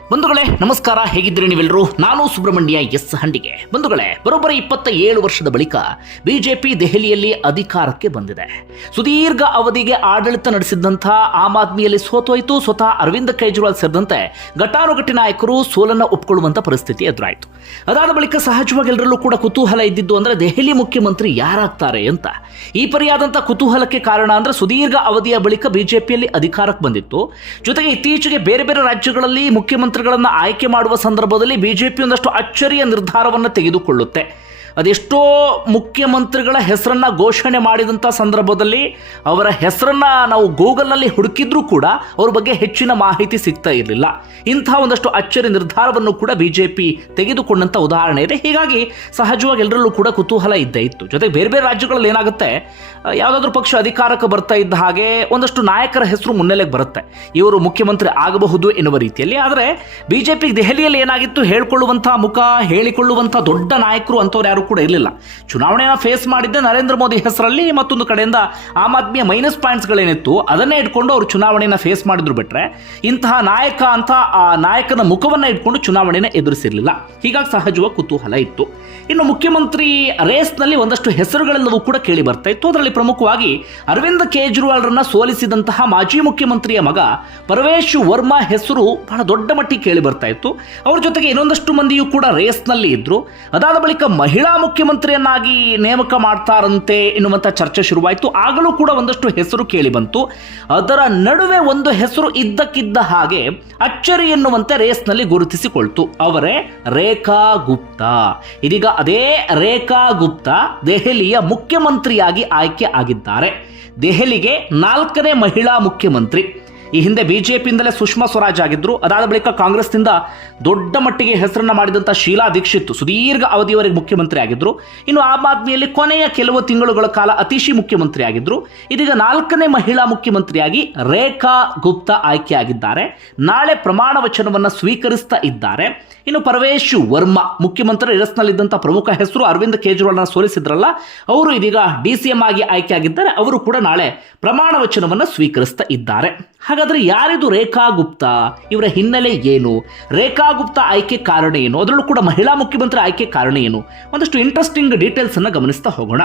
ಬಂಧುಗಳೇ, ನಮಸ್ಕಾರ. ಹೇಗಿದ್ದೀರಿ ನೀವೆಲ್ಲರೂ? ನಾನು ಸುಬ್ರಹ್ಮಣ್ಯ ಎಸ್ ಹಂಡಿಗೆ. ಬಂಧುಗಳೇ, ಬರೋಬ್ಬರಿ ಇಪ್ಪತ್ತ ಏಳು ವರ್ಷದ ಬಳಿಕ ಬಿಜೆಪಿ ದೆಹಲಿಯಲ್ಲಿ ಅಧಿಕಾರಕ್ಕೆ ಬಂದಿದೆ. ಸುದೀರ್ಘ ಅವಧಿಗೆ ಆಡಳಿತ ನಡೆಸಿದ್ದಂತಹ ಆಮ್ ಆದ್ಮಿಯಲ್ಲಿ ಸೋತೋಯ್ತು. ಸ್ವತಃ ಅರವಿಂದ್ ಕೇಜ್ರಿವಾಲ್ ಸೇರಿದಂತೆ ಘಟಾನುಘಟಿ ನಾಯಕರು ಸೋಲನ್ನ ಒಪ್ಕೊಳ್ಳುವಂತ ಪರಿಸ್ಥಿತಿ ಎದುರಾಯಿತು. ಅದಾದ ಬಳಿಕ ಸಹಜವಾಗಿ ಎಲ್ಲರಲ್ಲೂ ಕೂಡ ಕುತೂಹಲ ಇದ್ದಿದ್ದು ಅಂದ್ರೆ ದೆಹಲಿ ಮುಖ್ಯಮಂತ್ರಿ ಯಾರಾಗ್ತಾರೆ ಅಂತ. ಈ ಪರಿಯಾದಂಥ ಕುತೂಹಲಕ್ಕೆ ಕಾರಣ ಅಂದರೆ ಸುದೀರ್ಘ ಅವಧಿಯ ಬಳಿಕ ಬಿಜೆಪಿಯಲ್ಲಿ ಅಧಿಕಾರಕ್ಕೆ ಬಂದಿತ್ತು. ಜೊತೆಗೆ ಇತ್ತೀಚೆಗೆ ಬೇರೆ ಬೇರೆ ರಾಜ್ಯಗಳಲ್ಲಿ ಮುಖ್ಯಮಂತ್ರಿಗಳನ್ನ ಆಯ್ಕೆ ಮಾಡುವ ಸಂದರ್ಭದಲ್ಲಿ ಬಿಜೆಪಿ ಒಂದಷ್ಟು ಅಚ್ಚರಿಯ ನಿರ್ಧಾರವನ್ನು ತೆಗೆದುಕೊಳ್ಳುತ್ತೆ. ಅದೆಷ್ಟೋ ಮುಖ್ಯಮಂತ್ರಿಗಳ ಹೆಸರನ್ನು ಘೋಷಣೆ ಮಾಡಿದಂಥ ಸಂದರ್ಭದಲ್ಲಿ ಅವರ ಹೆಸರನ್ನು ನಾವು ಗೂಗಲ್ನಲ್ಲಿ ಹುಡುಕಿದ್ರೂ ಕೂಡ ಅವ್ರ ಬಗ್ಗೆ ಹೆಚ್ಚಿನ ಮಾಹಿತಿ ಸಿಗ್ತಾ ಇರಲಿಲ್ಲ. ಇಂಥ ಒಂದಷ್ಟು ಅಚ್ಚರಿ ನಿರ್ಧಾರವನ್ನು ಕೂಡ ಬಿ ಜೆ ಪಿ ತೆಗೆದುಕೊಂಡಂಥ ಉದಾಹರಣೆ ಇದೆ. ಹೀಗಾಗಿ ಸಹಜವಾಗಿ ಎಲ್ಲರಲ್ಲೂ ಕೂಡ ಕುತೂಹಲ ಇದ್ದೇ ಇತ್ತು. ಜೊತೆಗೆ ಬೇರೆ ಬೇರೆ ರಾಜ್ಯಗಳಲ್ಲಿ ಏನಾಗುತ್ತೆ, ಯಾವುದಾದ್ರೂ ಪಕ್ಷ ಅಧಿಕಾರಕ್ಕೆ ಬರ್ತಾ ಇದ್ದ ಹಾಗೆ ಒಂದಷ್ಟು ನಾಯಕರ ಹೆಸರು ಮುನ್ನೆಲೆಗೆ ಬರುತ್ತೆ. ಇವರು ಮುಖ್ಯಮಂತ್ರಿ ಆಗಬಹುದು ಎನ್ನುವ ರೀತಿಯಲ್ಲಿ. ಆದರೆ ಬಿಜೆಪಿ ದೆಹಲಿಯಲ್ಲಿ ಏನಾಗಿತ್ತು ಹೇಳ್ಕೊಳ್ಳುವಂತಹ ಮುಖ, ಹೇಳಿಕೊಳ್ಳುವಂಥ ದೊಡ್ಡ ನಾಯಕರು ಅಂಥವ್ರು ಯಾರು ಕೂಡ ಇರಲಿಲ್ಲ. ಚುನಾವಣೆಯನ್ನು ಫೇಸ್ ಮಾಡಿದ್ದೆ ನರೇಂದ್ರ ಮೋದಿ ಹೆಸರಲ್ಲಿ ಮತ್ತೊಂದು ಕಡೆಯಿಂದ ಆಮ್ ಆದ್ಮಿಯ ಮೈನಸ್ ಪಾಯಿಂಟ್ಸ್ಗಳೇನಿತ್ತು ಅದನ್ನೇ ಇಟ್ಕೊಂಡು ಅವರು ಚುನಾವಣೆಯನ್ನು ಫೇಸ್ ಮಾಡಿದ್ರು ಬಿಟ್ರೆ ಇಂತಹ ನಾಯಕ ಅಂತ ಆ ನಾಯಕನ ಮುಖವನ್ನ ಇಟ್ಕೊಂಡು ಚುನಾವಣೆಯನ್ನು ಎದುರಿಸಿರಲಿಲ್ಲ. ಹೀಗಾಗಿ ಸಹಜವ ಕುತೂಹಲ ಇತ್ತು. ಇನ್ನು ಮುಖ್ಯಮಂತ್ರಿ ರೇಸ್ನಲ್ಲಿ ಒಂದಷ್ಟು ಹೆಸರುಗಳೆಲ್ಲವೂ ಕೂಡ ಕೇಳಿ ಬರ್ತಾ ಇತ್ತು. ಅದರಲ್ಲಿ ಪ್ರಮುಖವಾಗಿ ಅರವಿಂದ್ ಕೇಜ್ರಿವಾಲ್ರನ್ನ ಸೋಲಿಸಿದಂತಹ ಮಾಜಿ ಮುಖ್ಯಮಂತ್ರಿಯ ಮಗ ಪರವೇಶ್ ವರ್ಮಾ ಹೆಸರು ಬಹಳ ದೊಡ್ಡ ಮಟ್ಟಿಗೆ ಕೇಳಿ ಬರ್ತಾ ಇತ್ತು. ಅವ್ರ ಜೊತೆಗೆ ಇನ್ನೊಂದಷ್ಟು ಮಂದಿಯೂ ಕೂಡ ರೇಸ್ನಲ್ಲಿ ಇದ್ರು. ಅದಾದ ಬಳಿಕ ಮಹಿಳಾ ಮುಖ್ಯಮಂತ್ರಿಯನ್ನಾಗಿ ನೇಮಕ ಮಾಡ್ತಾರಂತೆ ಎನ್ನುವಂಥ ಚರ್ಚೆ ಶುರುವಾಯಿತು. ಆಗಲೂ ಕೂಡ ಒಂದಷ್ಟು ಹೆಸರು ಕೇಳಿ ಬಂತು. ಅದರ ನಡುವೆ ಒಂದು ಹೆಸರು ಇದ್ದಕ್ಕಿದ್ದ ಹಾಗೆ ಅಚ್ಚರಿ ಎನ್ನುವಂತೆ ರೇಸ್ನಲ್ಲಿ ಗುರುತಿಸಿಕೊಳ್ತು. ಅವರೇ ರೇಖಾ ಗುಪ್ತಾ. ಇದೀಗ ಅದೇ ರೇಖಾ ಗುಪ್ತಾ ದೆಹಲಿಯ ಮುಖ್ಯಮಂತ್ರಿಯಾಗಿ ಆಯ್ಕೆ ಆಗಿದ್ದಾರೆ. ದೆಹಲಿಗೆ ನಾಲ್ಕನೇ ಮಹಿಳಾ ಮುಖ್ಯಮಂತ್ರಿ. ಈ ಹಿಂದೆ ಬಿಜೆಪಿಯಿಂದಲೇ ಸುಷ್ಮಾ ಸ್ವರಾಜ್ ಆಗಿದ್ರು. ಅದಾದ ಬಳಿಕ ಕಾಂಗ್ರೆಸ್ನಿಂದ ದೊಡ್ಡ ಮಟ್ಟಿಗೆ ಹೆಸರನ್ನ ಮಾಡಿದಂಥ ಶೀಲಾ ದೀಕ್ಷಿತ್ ಸುದೀರ್ಘ ಅವಧಿಯವರೆಗೆ ಮುಖ್ಯಮಂತ್ರಿ ಆಗಿದ್ರು. ಇನ್ನು ಆಮ್ ಆದ್ಮಿಯಲ್ಲಿ ಕೊನೆಯ ಕೆಲವು ತಿಂಗಳುಗಳ ಕಾಲ ಅತಿಶಿ ಮುಖ್ಯಮಂತ್ರಿ ಆಗಿದ್ರು. ಇದೀಗ ನಾಲ್ಕನೇ ಮಹಿಳಾ ಮುಖ್ಯಮಂತ್ರಿಯಾಗಿ ರೇಖಾ ಗುಪ್ತಾ ಆಯ್ಕೆಯಾಗಿದ್ದಾರೆ. ನಾಳೆ ಪ್ರಮಾಣ ವಚನವನ್ನು ಸ್ವೀಕರಿಸ್ತಾ ಇದ್ದಾರೆ. ಇನ್ನು ಪರವೇಶ್ ವರ್ಮಾ ಮುಖ್ಯಮಂತ್ರಿ ರೇಸ್ನಲ್ಲಿದ್ದಂಥ ಪ್ರಮುಖ ಹೆಸರು ಅರವಿಂದ್ ಕೇಜ್ರಿವಾಲ್ನ ಸೋಲಿಸಿದ್ರಲ್ಲ, ಅವರು ಇದೀಗ ಡಿ ಸಿ ಎಂ ಆಗಿ ಆಯ್ಕೆಯಾಗಿದ್ದಾರೆ. ಅವರು ಕೂಡ ನಾಳೆ ಪ್ರಮಾಣ ವಚನವನ್ನು ಸ್ವೀಕರಿಸ್ತಾ ಇದ್ದಾರೆ. ಹಾಗಾದ್ರೆ ಯಾರಿದು ರೇಖಾ ಗುಪ್ತಾ ಇವರ ಹಿನ್ನೆಲೆ ಏನು? ರೇಖಾ ಗುಪ್ತಾ ಆಯ್ಕೆ ಕಾರಣ ಏನು? ಅದರಲ್ಲೂ ಕೂಡ ಮಹಿಳಾ ಮುಖ್ಯಮಂತ್ರಿ ಆಯ್ಕೆ ಕಾರಣ ಏನು? ಒಂದಷ್ಟು ಇಂಟ್ರೆಸ್ಟಿಂಗ್ ಡೀಟೇಲ್ಸ್ ಅನ್ನ ಗಮನಿಸ್ತಾ ಹೋಗೋಣ.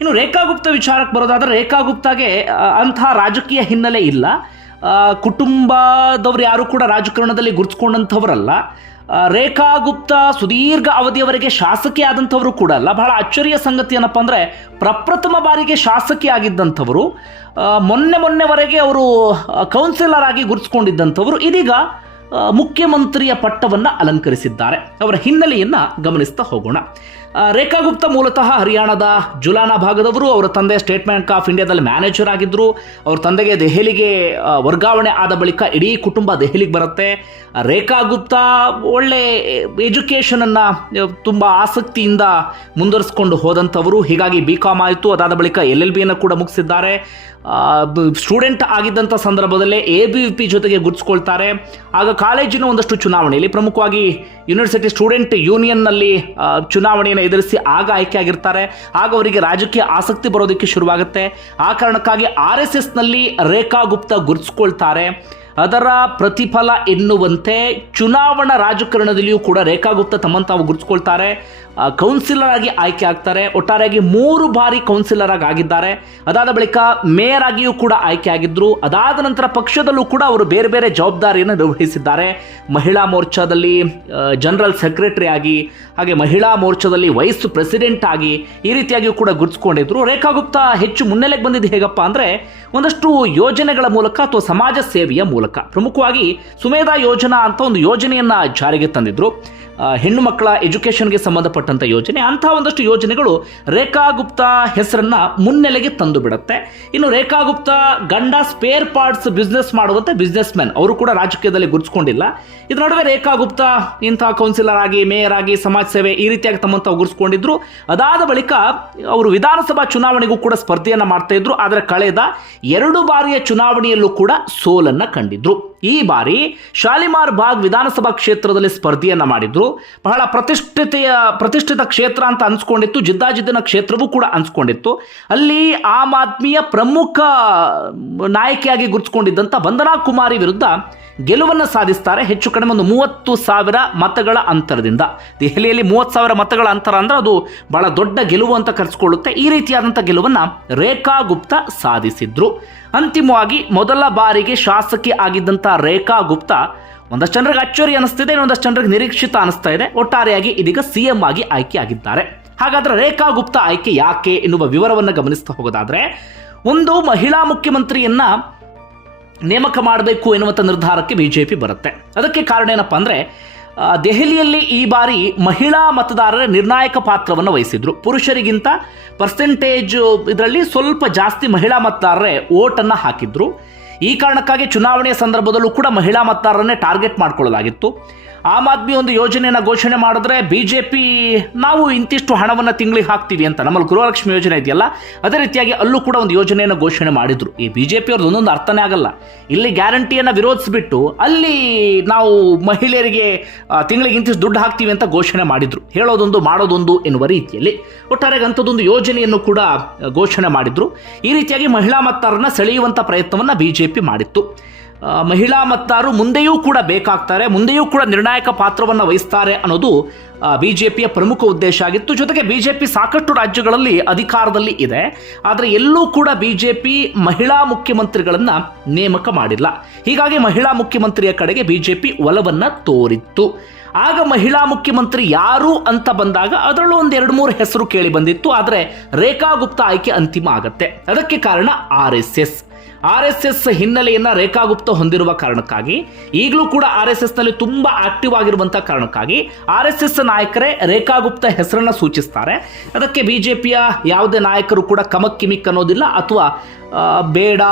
ಇನ್ನು ರೇಖಾ ಗುಪ್ತಾ ವಿಚಾರಕ್ಕೆ ಬರೋದಾದ್ರೆ ರೇಖಾ ಗುಪ್ತಾಗೆ ಅಂತಹ ರಾಜಕೀಯ ಹಿನ್ನೆಲೆ ಇಲ್ಲ. ಕುಟುಂಬದವರು ಯಾರು ಕೂಡ ರಾಜಕಾರಣದಲ್ಲಿ ಗುರುತಿಸ್ಕೊಂಡಂಥವರಲ್ಲ. ರೇಖಾ ಗುಪ್ತ ಸುದೀರ್ಘ ಅವಧಿಯವರೆಗೆ ಶಾಸಕಿ ಆದಂಥವರು ಕೂಡ ಅಲ್ಲ. ಬಹಳ ಅಚ್ಚರಿಯ ಸಂಗತಿ ಏನಪ್ಪ ಅಂದರೆ ಪ್ರಪ್ರಥಮ ಬಾರಿಗೆ ಶಾಸಕಿ ಆಗಿದ್ದಂಥವರು ಮೊನ್ನೆ ಮೊನ್ನೆವರೆಗೆ ಅವರು ಕೌನ್ಸಿಲರ್ ಆಗಿ ಗುರುತಿಸ್ಕೊಂಡಿದ್ದಂಥವರು ಇದೀಗ ಮುಖ್ಯಮಂತ್ರಿಯ ಪಟ್ಟವನ್ನು ಅಲಂಕರಿಸಿದ್ದಾರೆ. ಅವರ ಹಿನ್ನೆಲೆಯನ್ನು ಗಮನಿಸ್ತಾ ಹೋಗೋಣ. ರೇಖಾ ಗುಪ್ತಾ ಮೂಲತಃ ಹರಿಯಾಣದ ಜುಲಾನಾ ಭಾಗದವರು ಅವರ ತಂದೆ ಸ್ಟೇಟ್ ಬ್ಯಾಂಕ್ ಆಫ್ ಇಂಡಿಯಾದಲ್ಲಿ ಮ್ಯಾನೇಜರ್ ಆಗಿದ್ದರು ಅವ್ರ ತಂದೆಗೆ ದೆಹಲಿಗೆ ವರ್ಗಾವಣೆ ಆದ ಬಳಿಕ ಇಡೀ ಕುಟುಂಬ ದೆಹಲಿಗೆ ಬರುತ್ತೆ. ರೇಖಾ ಗುಪ್ತಾ ಒಳ್ಳೆ ಎಜುಕೇಷನನ್ನು ತುಂಬ ಆಸಕ್ತಿಯಿಂದ ಮುಂದುವರಿಸ್ಕೊಂಡು ಹೋದಂಥವರು. ಹೀಗಾಗಿ ಬಿ ಕಾಮ್ ಆಯಿತು. ಅದಾದ ಬಳಿಕ ಎಲ್ ಎಲ್ ಬಿಯನ್ನು ಕೂಡ ಮುಗಿಸಿದ್ದಾರೆ. ಸ್ಟೂಡೆಂಟ್ ಆಗಿದ್ದಂಥ ಸಂದರ್ಭದಲ್ಲೇ ಎ ಬಿ ಪಿ ಜೊತೆಗೆ ಗುರುತಿಸ್ಕೊಳ್ತಾರೆ. ಆಗ ಕಾಲೇಜಿನ ಒಂದಷ್ಟು ಚುನಾವಣೆಯಲ್ಲಿ ಪ್ರಮುಖವಾಗಿ ಯೂನಿವರ್ಸಿಟಿ ಸ್ಟೂಡೆಂಟ್ ಯೂನಿಯನ್ನಲ್ಲಿ ಆ, ಚುನಾವಣೆಯನ್ನು ಎದುರಿಸಿ ಆಗ ಆಯ್ಕೆ ಆಗಿರ್ತಾರೆ ಆಗ ಅವರಿಗೆ ರಾಜಕೀಯ ಆಸಕ್ತಿ ಬರೋದಕ್ಕೆ ಶುರುವಾಗುತ್ತೆ. ಆ ಕಾರಣಕ್ಕಾಗಿ ಆರ್ ಎಸ್ ಎಸ್ನಲ್ಲಿ ರೇಖಾ ಗುಪ್ತ ಗುರುತಿಸ್ಕೊಳ್ತಾರೆ. ಅದರ ಪ್ರತಿಫಲ ಎನ್ನುವಂತೆ ಚುನಾವಣಾ ರಾಜಕಾರಣದಲ್ಲಿಯೂ ಕೂಡ ರೇಖಾ ಗುಪ್ತಾ ತಮ್ಮನ್ನು ತಾವು ಗುರುತಿಸ್ಕೊಳ್ತಾರೆ. ಕೌನ್ಸಿಲರ್ ಆಗಿ ಆಯ್ಕೆ ಆಗ್ತಾರೆ. ಒಟ್ಟಾರೆಯಾಗಿ ಮೂರು ಬಾರಿ ಕೌನ್ಸಿಲರ್ ಆಗಿ ಆಗಿದ್ದಾರೆ. ಅದಾದ ಬಳಿಕ ಮೇಯರ್ ಆಗಿಯೂ ಕೂಡ ಆಯ್ಕೆ ಆಗಿದ್ದರು ಅದಾದ ನಂತರ ಪಕ್ಷದಲ್ಲೂ ಕೂಡ ಅವರು ಬೇರೆ ಬೇರೆ ಜವಾಬ್ದಾರಿಯನ್ನು ನಿರ್ವಹಿಸಿದ್ದಾರೆ. ಮಹಿಳಾ ಮೋರ್ಚಾದಲ್ಲಿ ಜನರಲ್ ಸೆಕ್ರೆಟರಿ ಆಗಿ, ಹಾಗೆ ಮಹಿಳಾ ಮೋರ್ಚಾದಲ್ಲಿ ವೈಸ್ ಪ್ರೆಸಿಡೆಂಟ್ ಆಗಿ ಈ ರೀತಿಯಾಗಿಯೂ ಕೂಡ ಗುರುತಿಸ್ಕೊಂಡಿದ್ರು. ರೇಖಾ ಗುಪ್ತಾ ಹೆಚ್ಚು ಮುನ್ನೆಲೆಗೆ ಬಂದಿದ್ದು ಹೇಗಪ್ಪ ಅಂದರೆ, ಒಂದಷ್ಟು ಯೋಜನೆಗಳ ಮೂಲಕ ಅಥವಾ ಸಮಾಜ ಸೇವೆಯ ಮೂಲಕ. ಪ್ರಮುಖವಾಗಿ ಸುಮೇಧ ಯೋಜನಾ ಅಂತ ಒಂದು ಯೋಜನೆಯನ್ನ ಜಾರಿಗೆ ತಂದಿದ್ರು. ಹೆಣ್ಣು ಮಕ್ಕಳ ಎಜುಕೇಷನ್ಗೆ ಸಂಬಂಧಪಟ್ಟಂಥ ಯೋಜನೆ. ಅಂಥ ಒಂದಷ್ಟು ಯೋಜನೆಗಳು ರೇಖಾ ಗುಪ್ತಾ ಹೆಸರನ್ನ ಮುನ್ನೆಲೆಗೆ ತಂದು ಬಿಡುತ್ತೆ ಇನ್ನು ರೇಖಾ ಗುಪ್ತಾ ಗಂಡ ಸ್ಪೇರ್ ಪಾರ್ಟ್ಸ್ ಬಿಸ್ನೆಸ್ ಮಾಡುವಂತೆ ಬಿಸ್ನೆಸ್ ಮ್ಯಾನ್ ಅವರು ಕೂಡ ರಾಜಕೀಯದಲ್ಲಿ ಗುರುಸ್ಕೊಂಡಿಲ್ಲ. ಇದರ ನಡುವೆ ರೇಖಾ ಗುಪ್ತಾ ಇಂಥ ಕೌನ್ಸಿಲರ್ ಆಗಿ, ಮೇಯರ್ ಆಗಿ, ಸಮಾಜ ಸೇವೆ ಈ ರೀತಿಯಾಗಿ ತಮ್ಮಂತ ಗುರುಸ್ಕೊಂಡಿದ್ರು. ಅದಾದ ಬಳಿಕ ಅವರು ವಿಧಾನಸಭಾ ಚುನಾವಣೆಗೂ ಕೂಡ ಸ್ಪರ್ಧೆಯನ್ನು ಮಾಡ್ತಾ ಇದ್ರು. ಆದರೆ ಕಳೆದ ಎರಡು ಬಾರಿಯ ಚುನಾವಣೆಯಲ್ಲೂ ಕೂಡ ಸೋಲನ್ನು ಕಂಡಿದ್ರು. ಈ ಬಾರಿ ಶಾಲಿಮಾರ್ ಬಾಗ್ ವಿಧಾನಸಭಾ ಕ್ಷೇತ್ರದಲ್ಲಿ ಸ್ಪರ್ಧೆಯನ್ನು ಮಾಡಿದ್ರು. ಬಹಳ ಪ್ರತಿಷ್ಠಿತೆಯ, ಪ್ರತಿಷ್ಠಿತ ಕ್ಷೇತ್ರ ಅಂತ ಅನ್ಸ್ಕೊಂಡಿತ್ತು. ಜಿದ್ದಾಜಿದ್ದಿನ ಕ್ಷೇತ್ರವೂ ಕೂಡ ಅನ್ಸ್ಕೊಂಡಿತ್ತು. ಅಲ್ಲಿ ಆಮ್ ಆದ್ಮಿಯ ಪ್ರಮುಖ ನಾಯಕಿಯಾಗಿ ಗುರುತಿಸಿಕೊಂಡಿದ್ದಂಥ ವಂದನಾ ಕುಮಾರಿ ವಿರುದ್ಧ ಗೆಲುವನ್ನು ಸಾಧಿಸ್ತಾರೆ. ಹೆಚ್ಚು ಕಡಿಮೆ ಒಂದು ಮೂವತ್ತು ಸಾವಿರ ಮತಗಳ ಅಂತರದಿಂದ. ದೆಹಲಿಯಲ್ಲಿ ಮೂವತ್ತು ಸಾವಿರ ಮತಗಳ ಅಂತರ ಅಂದ್ರೆ ಅದು ಬಹಳ ದೊಡ್ಡ ಗೆಲುವು ಅಂತ ಕರೆಸಿಕೊಳ್ಳುತ್ತೆ. ಈ ರೀತಿಯಾದಂಥ ಗೆಲುವನ್ನು ರೇಖಾ ಗುಪ್ತಾ ಸಾಧಿಸಿದ್ರು. ಅಂತಿಮವಾಗಿ ಮೊದಲ ಬಾರಿಗೆ ಶಾಸಕಿ ಆಗಿದ್ದಂಥ ರೇಖಾ ಗುಪ್ತಾ ಒಂದಷ್ಟು ಜನರಿಗೆ ಅಚ್ಚರಿ ಅನಿಸ್ತಿದೆ, ಇನ್ನೊಂದಷ್ಟು ಜನರಿಗೆ ನಿರೀಕ್ಷಿತ ಅನಿಸ್ತಾ ಇದೆ. ಒಟ್ಟಾರೆಯಾಗಿ ಇದೀಗ ಸಿ ಎಂ ಆಗಿ ಆಯ್ಕೆ ಆಗಿದ್ದಾರೆ ಹಾಗಾದ್ರೆ ರೇಖಾ ಗುಪ್ತಾ ಆಯ್ಕೆ ಯಾಕೆ ಎನ್ನುವ ವಿವರವನ್ನು ಗಮನಿಸ್ತಾ ಹೋಗೋದಾದ್ರೆ, ಒಂದು ಮಹಿಳಾ ಮುಖ್ಯಮಂತ್ರಿಯನ್ನ ನೇಮಕ ಮಾಡಬೇಕು ಎನ್ನುವಂಥ ನಿರ್ಧಾರಕ್ಕೆ ಬಿಜೆಪಿ ಬರುತ್ತೆ. ಅದಕ್ಕೆ ಕಾರಣ ಏನಪ್ಪ ಅಂದರೆ ದೆಹಲಿಯಲ್ಲಿ ಈ ಬಾರಿ ಮಹಿಳಾ ಮತದಾರರ ನಿರ್ಣಾಯಕ ಪಾತ್ರವನ್ನು ವಹಿಸಿದ್ರು. ಪುರುಷರಿಗಿಂತ ಪರ್ಸೆಂಟೇಜ್ ಇದರಲ್ಲಿ ಸ್ವಲ್ಪ ಜಾಸ್ತಿ ಮಹಿಳಾ ಮತದಾರರೇ ಓಟನ್ನು ಹಾಕಿದ್ರು. ಈ ಕಾರಣಕ್ಕಾಗಿ ಚುನಾವಣೆಯ ಸಂದರ್ಭದಲ್ಲೂ ಕೂಡ ಮಹಿಳಾ ಮತದಾರರನ್ನೇ ಟಾರ್ಗೆಟ್ ಮಾಡ್ಕೊಳ್ಳಲಾಗಿತ್ತು. ಆಮ್ ಆದ್ಮಿ ಒಂದು ಯೋಜನೆಯನ್ನು ಘೋಷಣೆ ಮಾಡಿದ್ರೆ ಬಿ ಜೆ ಪಿ ನಾವು ಇಂತಿಷ್ಟು ಹಣವನ್ನು ತಿಂಗಳಿಗೆ ಹಾಕ್ತೀವಿ ಅಂತ. ನಮ್ಮಲ್ಲಿ ಗೃಹಲಕ್ಷ್ಮಿ ಯೋಜನೆ ಇದೆಯಲ್ಲ, ಅದೇ ರೀತಿಯಾಗಿ ಅಲ್ಲೂ ಕೂಡ ಒಂದು ಯೋಜನೆಯನ್ನು ಘೋಷಣೆ ಮಾಡಿದ್ರು. ಈ ಬಿ ಜೆ ಒಂದೊಂದು ಅರ್ಥನೇ ಆಗಲ್ಲ. ಇಲ್ಲಿ ಗ್ಯಾರಂಟಿಯನ್ನು ವಿರೋಧಿಸಿಬಿಟ್ಟು ಅಲ್ಲಿ ನಾವು ಮಹಿಳೆಯರಿಗೆ ತಿಂಗಳಿಗೆ ಇಂತಿಷ್ಟು ದುಡ್ಡು ಹಾಕ್ತೀವಿ ಅಂತ ಘೋಷಣೆ ಮಾಡಿದ್ರು. ಹೇಳೋದೊಂದು, ಮಾಡೋದೊಂದು ಎನ್ನುವ ರೀತಿಯಲ್ಲಿ ಒಟ್ಟಾರೆಗೆ ಅಂಥದ್ದೊಂದು ಯೋಜನೆಯನ್ನು ಕೂಡ ಘೋಷಣೆ ಮಾಡಿದ್ರು. ಈ ರೀತಿಯಾಗಿ ಮಹಿಳಾ ಮತದಾರರನ್ನ ಸೆಳೆಯುವಂಥ ಪ್ರಯತ್ನವನ್ನು ಬಿ ಜೆ ಪಿ ಮಾಡಿತ್ತು. ಮಹಿಳಾ ಮತ್ತಾರು ಮುಂದೆಯೂ ಕೂಡ ಬೇಕಾಗ್ತಾರೆ, ಮುಂದೆಯೂ ಕೂಡ ನಿರ್ಣಾಯಕ ಪಾತ್ರವನ್ನು ವಹಿಸ್ತಾರೆ ಅನ್ನೋದು ಬಿ ಜೆ ಪಿಯ ಪ್ರಮುಖ ಉದ್ದೇಶ ಆಗಿತ್ತು. ಜೊತೆಗೆ ಬಿ ಜೆ ಪಿ ಸಾಕಷ್ಟು ರಾಜ್ಯಗಳಲ್ಲಿ ಅಧಿಕಾರದಲ್ಲಿ ಇದೆ. ಆದರೆ ಎಲ್ಲೂ ಕೂಡ ಬಿ ಜೆ ಪಿ ಮಹಿಳಾ ಮುಖ್ಯಮಂತ್ರಿಗಳನ್ನು ನೇಮಕ ಮಾಡಿಲ್ಲ. ಹೀಗಾಗಿ ಮಹಿಳಾ ಮುಖ್ಯಮಂತ್ರಿಯ ಕಡೆಗೆ ಬಿ ಜೆ ಪಿ ಒಲವನ್ನು ತೋರಿತ್ತು. ಆಗ ಮಹಿಳಾ ಮುಖ್ಯಮಂತ್ರಿ ಯಾರು ಅಂತ ಬಂದಾಗ ಅದರಲ್ಲೂ ಒಂದು ಎರಡು ಮೂರು ಹೆಸರು ಕೇಳಿ ಬಂದಿತ್ತು. ಆದರೆ ರೇಖಾ ಗುಪ್ತಾ ಆಯ್ಕೆ ಅಂತಿಮ ಆಗತ್ತೆ. ಅದಕ್ಕೆ ಕಾರಣ R S S. R S S ಹಿನ್ನೆಲೆಯನ್ನ ರೇಖಾ ಗುಪ್ತ ಹೊಂದಿರುವ ಕಾರಣಕ್ಕಾಗಿ, ಈಗಲೂ ಕೂಡ ಆರ್ ಎಸ್ ಎಸ್ನಲ್ಲಿ ತುಂಬಾ ಆಕ್ಟಿವ್ ಆಗಿರುವಂತಹ ಕಾರಣಕ್ಕಾಗಿ ಆರ್ ಎಸ್ ಎಸ್ ನಾಯಕರೇ ರೇಖಾ ಗುಪ್ತ ಹೆಸರನ್ನ ಸೂಚಿಸ್ತಾರೆ. ಅದಕ್ಕೆ ಬಿಜೆಪಿಯ ಯಾವುದೇ ನಾಯಕರು ಕೂಡ ಕಮಕ್ ಕಿಮಿಕ್ ಅನ್ನೋದಿಲ್ಲ ಅಥವಾ ಬೇಡ,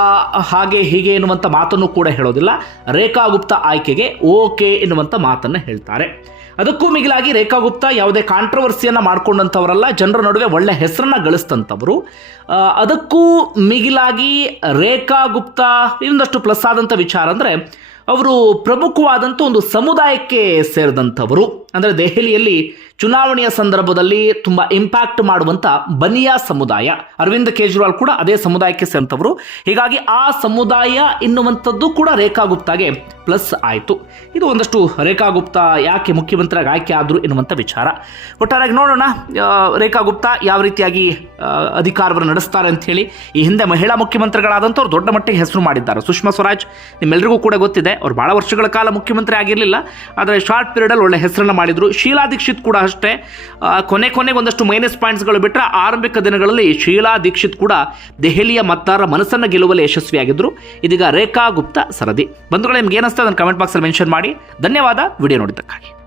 ಹಾಗೆ ಹೀಗೆ ಎನ್ನುವಂಥ ಮಾತನ್ನು ಕೂಡ ಹೇಳೋದಿಲ್ಲ. ರೇಖಾ ಗುಪ್ತ ಆಯ್ಕೆಗೆ ಓಕೆ ಎನ್ನುವಂಥ ಮಾತನ್ನು ಹೇಳ್ತಾರೆ. ಅದಕ್ಕೂ ಮಿಗಿಲಾಗಿ ರೇಖಾ ಗುಪ್ತಾ ಯಾವುದೇ ಕಾಂಟ್ರವರ್ಸಿಯನ್ನು ಮಾಡ್ಕೊಂಡಂಥವರಲ್ಲ ಜನರ ನಡುವೆ ಒಳ್ಳೆ ಹೆಸರನ್ನ ಗಳಿಸ್ತಂಥವರು ಅದಕ್ಕೂ ಮಿಗಿಲಾಗಿ ರೇಖಾ ಗುಪ್ತಾ ಇನ್ನೊಂದಷ್ಟು ಪ್ಲಸ್ ಆದಂಥ ವಿಚಾರ ಅಂದರೆ, ಅವರು ಪ್ರಮುಖವಾದಂಥ ಒಂದು ಸಮುದಾಯಕ್ಕೆ ಸೇರಿದಂಥವರು ಅಂದರೆ ದೆಹಲಿಯಲ್ಲಿ ಚುನಾವಣೆಯ ಸಂದರ್ಭದಲ್ಲಿ ತುಂಬ ಇಂಪ್ಯಾಕ್ಟ್ ಮಾಡುವಂಥ ಬನಿಯಾ ಸಮುದಾಯ. ಅರವಿಂದ್ ಕೇಜ್ರಿವಾಲ್ ಕೂಡ ಅದೇ ಸಮುದಾಯಕ್ಕೆ ಸೇರಿದಂಥವರು ಹೀಗಾಗಿ ಆ ಸಮುದಾಯ ಎನ್ನುವಂಥದ್ದು ಕೂಡ ರೇಖಾ ಗುಪ್ತಾಗೆ ಪ್ಲಸ್ ಆಯಿತು. ಇದು ಒಂದಷ್ಟು ರೇಖಾ ಗುಪ್ತಾ ಯಾಕೆ ಮುಖ್ಯಮಂತ್ರಿಯಾಗಿ ಆಯ್ಕೆ ಆದರು ಎನ್ನುವಂಥ ವಿಚಾರ. ಒಟ್ಟಾರೆಯಾಗಿ ನೋಡೋಣ ರೇಖಾ ಗುಪ್ತಾ ಯಾವ ರೀತಿಯಾಗಿ ಅಧಿಕಾರವನ್ನು ನಡೆಸ್ತಾರೆ ಅಂತ ಹೇಳಿ. ಈ ಹಿಂದೆ ಮಹಿಳಾ ಮುಖ್ಯಮಂತ್ರಿಗಳಾದಂಥವ್ರು ದೊಡ್ಡ ಮಟ್ಟಿಗೆ ಹೆಸರು ಮಾಡಿದ್ದಾರೆ. ಸುಷ್ಮಾ ಸ್ವರಾಜ್ ನಿಮ್ಮೆಲ್ಲರಿಗೂ ಕೂಡ ಗೊತ್ತಿದೆ. ಅವ್ರು ಭಾಳ ವರ್ಷಗಳ ಕಾಲ ಮುಖ್ಯಮಂತ್ರಿ ಆಗಿರಲಿಲ್ಲ. ಆದರೆ ಶಾರ್ಟ್ ಪೀರಿಯಡಲ್ಲಿ ಒಳ್ಳೆ ಹೆಸರನ್ನು ಮಾಡಿದರು. ಶೀಲಾ ದೀಕ್ಷಿತ್ ಕೂಡ ಅಷ್ಟೇ ಕೊನೆ ಕೊನೆಗೆ ಒಂದಷ್ಟು ಮೈನಸ್ ಪಾಯಿಂಟ್ಸ್ಗಳು ಬಿಟ್ಟರೆ ಆರಂಭಿಕ ದಿನಗಳಲ್ಲಿ ಶೀಲಾ ದೀಕ್ಷಿತ್ ಕೂಡ ದೆಹಲಿಯ ಮತ್ತಾರ ಮನಸ್ಸನ್ನು ಗೆಲ್ಲುವಲ್ಲಿ ಯಶಸ್ವಿಯಾಗಿದ್ದರು ಇದೀಗ ರೇಖಾ ಗುಪ್ತಾ ಸರದಿ. ಬಂಧುಗಳು, ನಿಮ್ಗೆ ಏನಿಸ್ತಾ ಅದನ್ನು ಕಮೆಂಟ್ ಬಾಕ್ಸಲ್ಲಿ ಮೆನ್ಷನ್ ಮಾಡಿ. ಧನ್ಯವಾದ. ವಿಡಿಯೋ ನೋಡಿದ್ದಕ್ಕಾಗಿ.